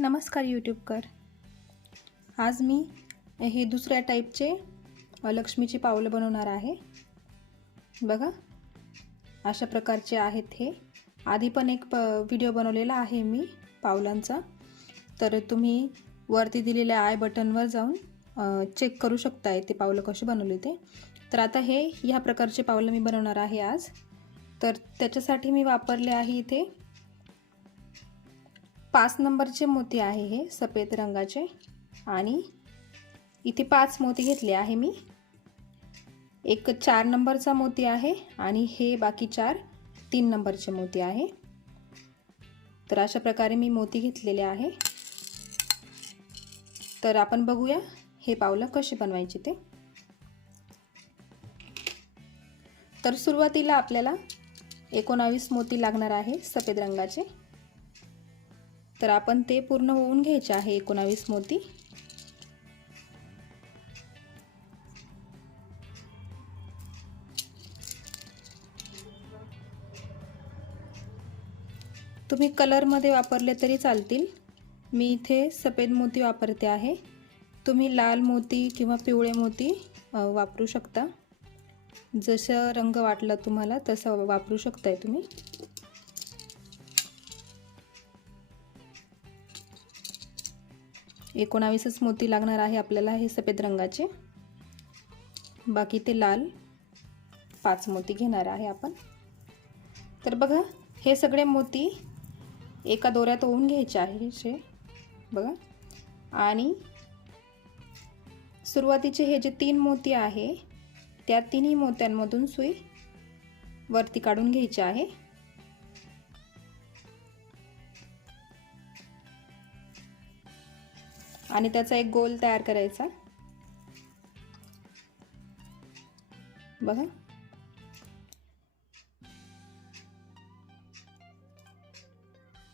नमस्कार यूट्यूबकर आज मी हे दुसऱ्या टाईपचे लक्ष्मीची पावलं बनवणार आहे. बघा अशा प्रकारचे आहेत हे. आधी पण एक प व्हिडिओ बनवलेला आहे मी पावलांचा. तर तुम्ही वरती दिलेल्या आय बटनवर जाऊन चेक करू शकताय ते पावलं कशी बनवली ते. तर आता हे ह्या प्रकारचे पावलं मी बनवणार आहे आज. तर त्याच्यासाठी मी वापरले आहे इथे पाच नंबरचे मोती आहे हे सफेद रंगाचे. आणि इथे पाच मोती घेतले आहे मी. एक चार नंबरचा मोती आहे आणि हे बाकी चार तीन नंबरचे मोती आहे. तर अशा प्रकारे मी मोती घेतलेले आहे. तर आपण बघूया हे पावलं कशी बनवायची ते. तर सुरुवातीला आपल्याला एकोणावीस मोती लागणार आहे सफेद रंगाचे. तर आपण ते पूर्ण होऊन घ्यायचे आहे एकोणावीस मोती. तुम्ही कलरमध्ये वापरले तरी चालतील. मी इथे सफेद मोती वापरते आहे. तुम्ही लाल मोती किंवा पिवळे मोती वापरू शकता. जसं रंग वाटला तुम्हाला तसं वापरू शकताय तुम्ही. एकोणावीसच मोती लागणार आहे आपल्याला हे सफेद रंगाचे. बाकी ते लाल पाच मोती घेणार आहे आपण. तर बघा हे सगळे मोती एका दोऱ्यात ओवून घ्यायचे आहे जे बघा. आणि सुरुवातीचे हे जे तीन मोती आहे त्या तिन्ही मोत्यांमधून सुई वरती काढून घ्यायची आहे. आणि त्याचा एक गोल तयार करायचा. बघा.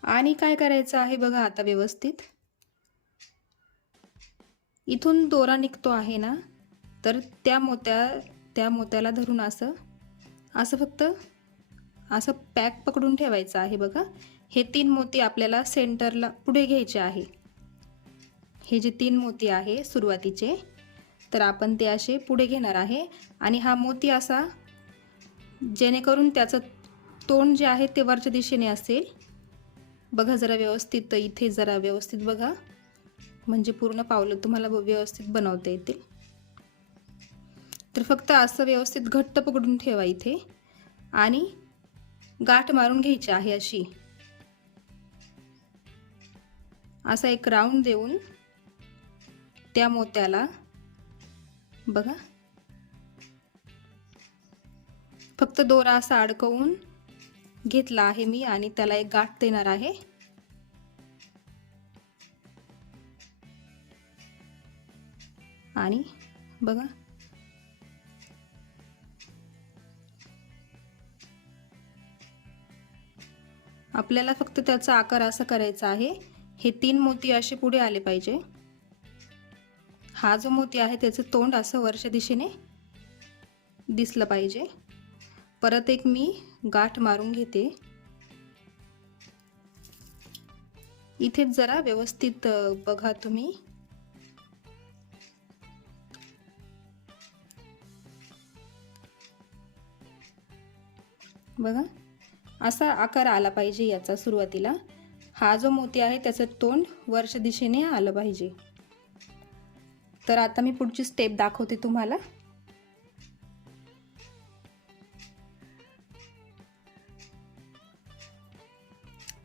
आणि काय करायचं आहे बघा आता व्यवस्थित. इथून दोरा निघतो आहे ना तर त्या मोत्या त्या मोत्याला धरून असं असं फक्त असं पॅक पकडून ठेवायचं आहे बघा. हे तीन मोती आपल्याला सेंटरला पुढे घ्यायचे आहे. हे जे तीन मोती आहे सुरुवातीचे तर आपण ते असे पुढे घेणार आहे. आणि हा मोती असा जेणेकरून त्याचं तोंड जे आहे ते वरच्या दिशेने असेल. बघा जरा व्यवस्थित इथे जरा व्यवस्थित बघा. म्हणजे पूर्ण पावलं तुम्हाला व्यवस्थित बनवता येतील. तर फक्त असं व्यवस्थित घट्ट पकडून ठेवा इथे. आणि गाठ मारून घ्यायची आहे अशी. असा एक राऊंड देऊन त्या मोत्याला. बघा. फक्त दोरा असा अडकवून घेतला आहे मी आणि त्याला एक गाठ देणार आहे. आणि बघा. आपल्याला फक्त त्याचा आकार असा करायचा आहे. हे तीन मोती असे पुढे आले पाहिजे. हा जो मोती आहे त्याचं तोंड असं वरच्या दिशेने दिसलं पाहिजे. परत एक मी गाठ मारून घेते. इथेच जरा व्यवस्थित बघा तुम्ही. बघा असा आकार आला पाहिजे याचा सुरुवातीला. हा जो मोती आहे त्याचं तोंड वरच्या दिशेने आलं पाहिजे. तर आता मी पुढची स्टेप दाखवते तुम्हाला.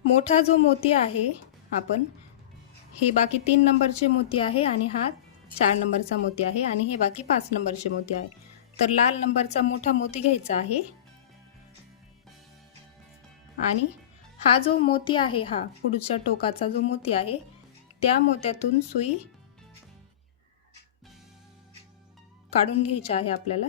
मोठा जो मोती आहे आपण हे बाकी तीन नंबरचे मोती आहे आणि हा चार नंबरचा मोती आहे आणि हे बाकी पाच नंबरचे मोती आहे. तर लाल नंबरचा मोठा मोती घ्यायचा आहे. आणि हा जो मोती आहे हा पुढच्या टोकाचा जो मोती आहे त्या मोत्यातून सुई काढून घ्यायच्या आहे आपल्याला.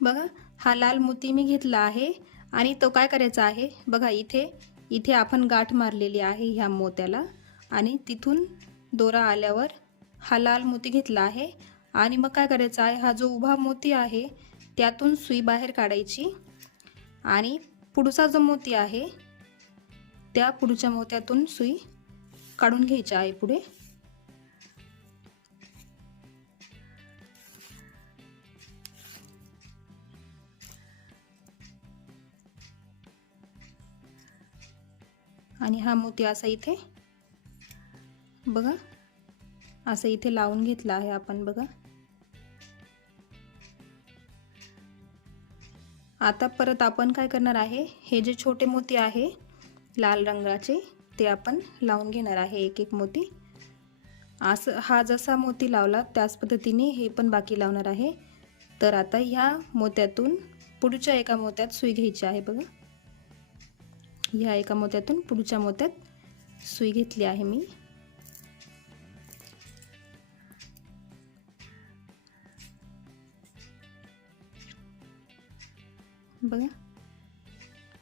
बघा हा लाल मोती मी घेतला आहे आणि तो काय करायचा आहे? बघा इथे इथे आपण गाठ मारलेली आहे ह्या मोत्याला आणि तिथून दोरा आल्यावर हा लाल मोती घेतला आहे आणि मग काय करायचं आहे? हा जो उभा मोती आहे त्यातून सुई बाहेर काढायची आणि पुढचा जो मोती आहे त्या पुढच्या मोत्यातून सुई काढून घ्यायच्या आहे पुढे. आणि हा मोती असा इथे बघा असं इथे लावून घेतला आहे आपण बघा. आता परत आपण काय करणार आहे हे जे छोटे मोती आहे लाल रंगाचे ते आपण लावून घेणार आहे एक एक मोती. असं हा जसा मोती लावला त्याच पद्धतीने हे पण बाकी लावणार आहे. तर आता ह्या मोत्यातून पुढच्या एका मोत्यात सुई घ्यायची आहे बघा. ह्या एका मोत्यातून पुढच्या मोत्यात सुई घेतली आहे मी. बघा.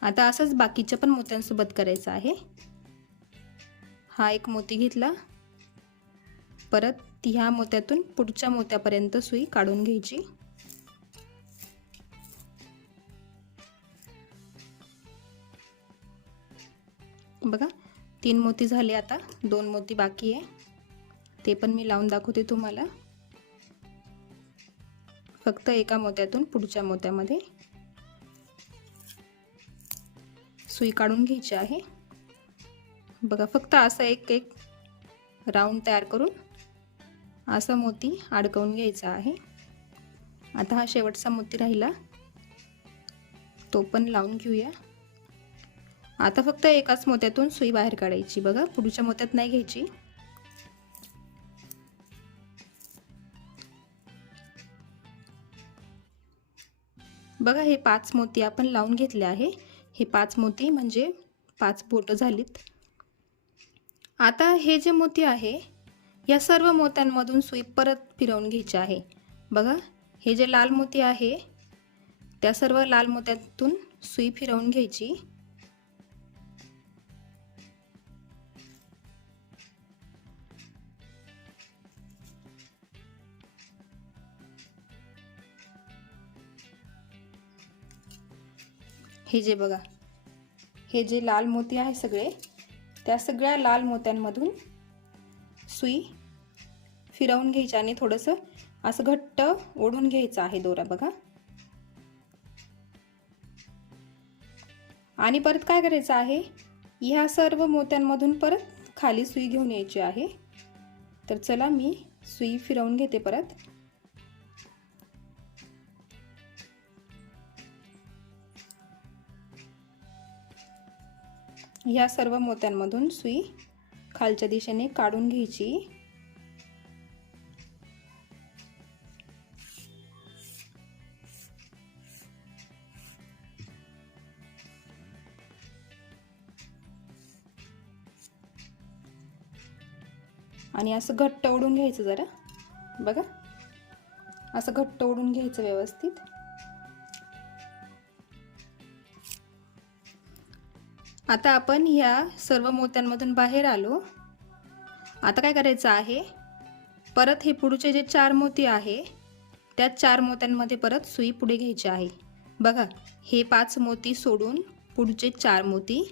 आता असंच बाकीच्या पण मोत्यांसोबत करायचं आहे. हा एक मोती घेतला. परत ह्या मोत्यातून पुढच्या मोत्यापर्यंत सुई काढून घ्यायची. बघा तीन मोती झाले आता दोन मोती बाकी आहे. ते पण मी लावून दाखवते तुम्हाला. फक्त एका मोत्यातून पुढच्या मोत्यामध्ये सुई काढून घ्यायची आहे. बघा फक्त असा एक एक राऊंड तयार करून असा मोती अडकवून घ्यायचा आहे. आता हा शेवटचा मोती राहिला. तो पण लावून घेऊया. आता फक्त एकाच मोत्यातून सुई बाहेर काढायची बघा पुढच्या मोत्यात नाही घ्यायची. बघा हे पाच मोती आपण लावून घेतले आहे. हे पाच मोती म्हणजे पाच बोटं झालीत. आता हे जे मोती आहे या सर्व मोत्यांमधून सुई परत फिरवून घ्यायची आहे. बघा हे जे लाल मोती आहे त्या सर्व लाल मोत्यातून सुई फिरवून घ्यायची. हे जे बघा हे जे लाल मोती आहे सगळे त्या सगळ्या लाल मोत्यांमधून सुई फिरवून घ्यायची आणि थोडंसं असं घट्ट ओढून घ्यायचं आहे दोरा बघा. आणि परत काय करायचं आहे? ह्या सर्व मोत्यांमधून परत खाली सुई घेऊन यायची आहे. तर चला मी सुई फिरवून घेते परत. ह्या सर्व मोत्यांमधून सुई खालच्या दिशेने काढून घ्यायची. आणि असं घट्ट ओढून घ्यायचं जरा. बघा. असं घट्ट ओढून घ्यायचं व्यवस्थित. आता आपण ह्या सर्व मोत्यांमधून बाहेर आलो. आता काय करायचं आहे? परत हे पुढचे जे चार मोती आहे त्या चार मोत्यांमध्ये परत सुई पुढे घ्यायची आहे. बघा हे पाच मोती सोडून पुढचे चार मोती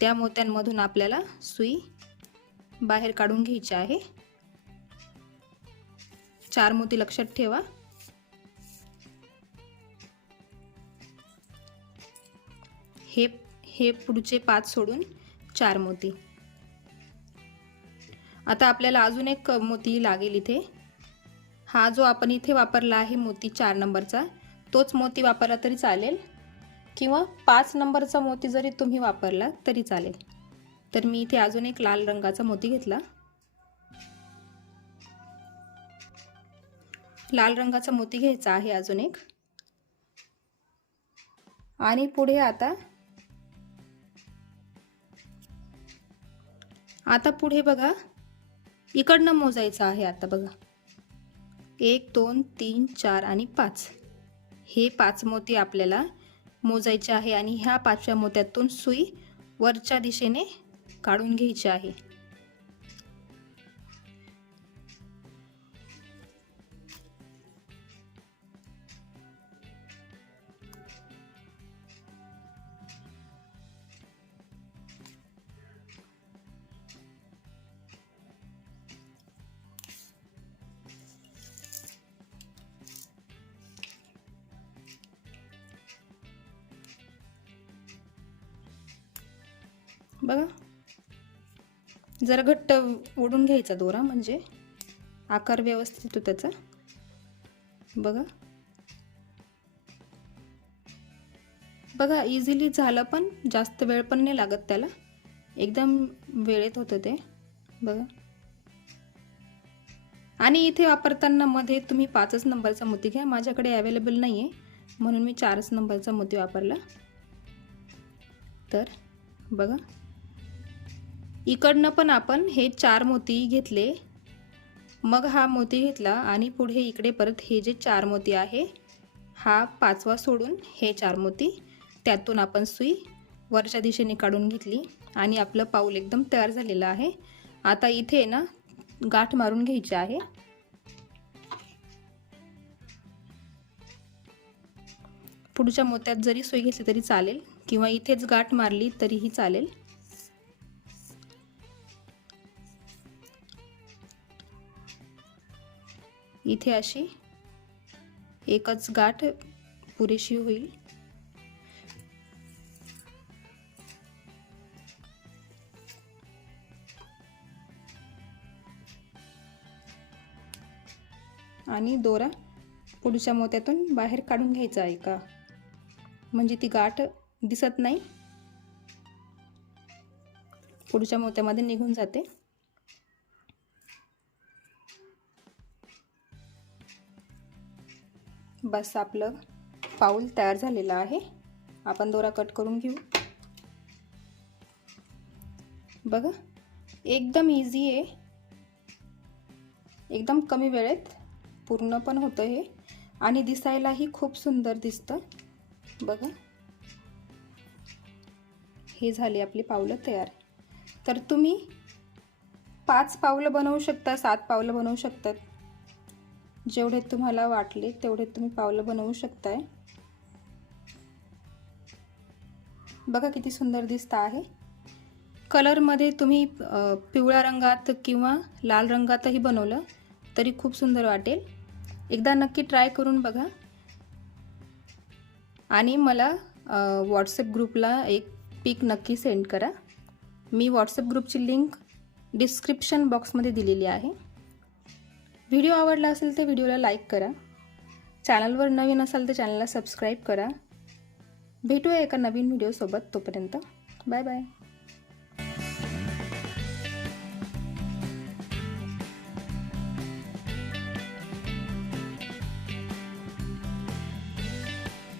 त्या मोत्यांमधून आपल्याला सुई बाहेर काढून घ्यायची आहे. चार मोती लक्षात ठेवा. हे हे पुढचे पाच सोडून चार मोती. आता आपल्याला अजून एक मोती लागेल इथे. हा जो आपण इथे वापरला आहे मोती चार नंबरचा तोच मोती वापरला तरी चालेल. किंवा पाच नंबरचा मोती जरी तुम्ही वापरला तरी चालेल. तर मी इथे अजून एक लाल रंगाचा मोती घेतला. लाल रंगाचा मोती घ्यायचा आहे अजून एक. आणि पुढे आता आता पुढे बघा. इकडनं मोजायचं आहे आता बघा. एक दोन तीन चार आणि पाच. हे पाच मोती आपल्याला मोजायचे आहे आणि ह्या पाचव्या मोत्यातून सुई वरच्या दिशेने काढून घ्यायची आहे. बघा. जरा घट्ट ओढून घ्यायचा दोरा म्हणजे आकार व्यवस्थित येतो त्याचा. बघा. बघा इझिली झालं पण जास्त वेळ पण नाही लागत त्याला. एकदम वेळेत होतं ते. बघा. आणि इथे वापरताना मध्ये तुम्ही पाचच नंबरचा मोती घ्या. माझ्याकडे अवेलेबल नाही आहे म्हणून मी चारच नंबरचा मोती वापरला. तर बघा. इकडनं पण आपण हे चार मोती घेतले. मग हा मोती घेतला आणि पुढे इकडे परत हे जे चार मोती आहे हा पाचवा सोडून हे चार मोती त्यातून आपण सुई वरच्या दिशेने काढून घेतली आणि आपलं पाऊल एकदम तयार झालेलं आहे. आता इथे ना गाठ मारून घ्यायची आहे. पुढच्या मोत्यात जरी सुई घेतली तरी चालेल किंवा इथेच गाठ मारली तरीही चालेल. इथे अशी एकच गाठ पुरेशी होईल. आणि दोरा पुढच्या मोत्यातून बाहेर काढून घ्यायचा आहे का? म्हणजे ती गाठ दिसत नाही. पुढच्या मोत्यामध्ये निघून जाते. बस आपलं पाऊल तयार झालेलं आहे. आपण दोरा कट करून घेऊ. बघा एकदम इझी आहे. एकदम कमी वेळेत पूर्ण पण होतं हे. आणि दिसायलाही खूप सुंदर दिसतं. बघा. हे झाली आपली पावलं तयार. तर तुम्ही पाच पावलं बनवू शकता सात पावलं बनवू शकतात. जेवढे तुम्हाला वाटले तेवढे तुम्ही पावलं बनवू शकताय. बघा किती सुंदर दिसतं आहे. कलरमध्ये तुम्ही पिवळ्या रंगात किंवा लाल रंगातही बनवलं तरी खूप सुंदर वाटेल. एकदा नक्की ट्राय करून बघा. आणि मला व्हॉट्सअप ग्रुपला एक पिक नक्की सेंड करा. मी व्हॉट्सअप ग्रुपची लिंक डिस्क्रिप्शन बॉक्समध्ये दिलेली आहे. व्हिडिओ आवडला असेल तर व्हिडिओला लाईक करा. चॅनलवर नवीन असाल तर चॅनलला सबस्क्राईब करा. भेटूया एका नवीन व्हिडिओसोबत तोपर्यंत. Bye bye.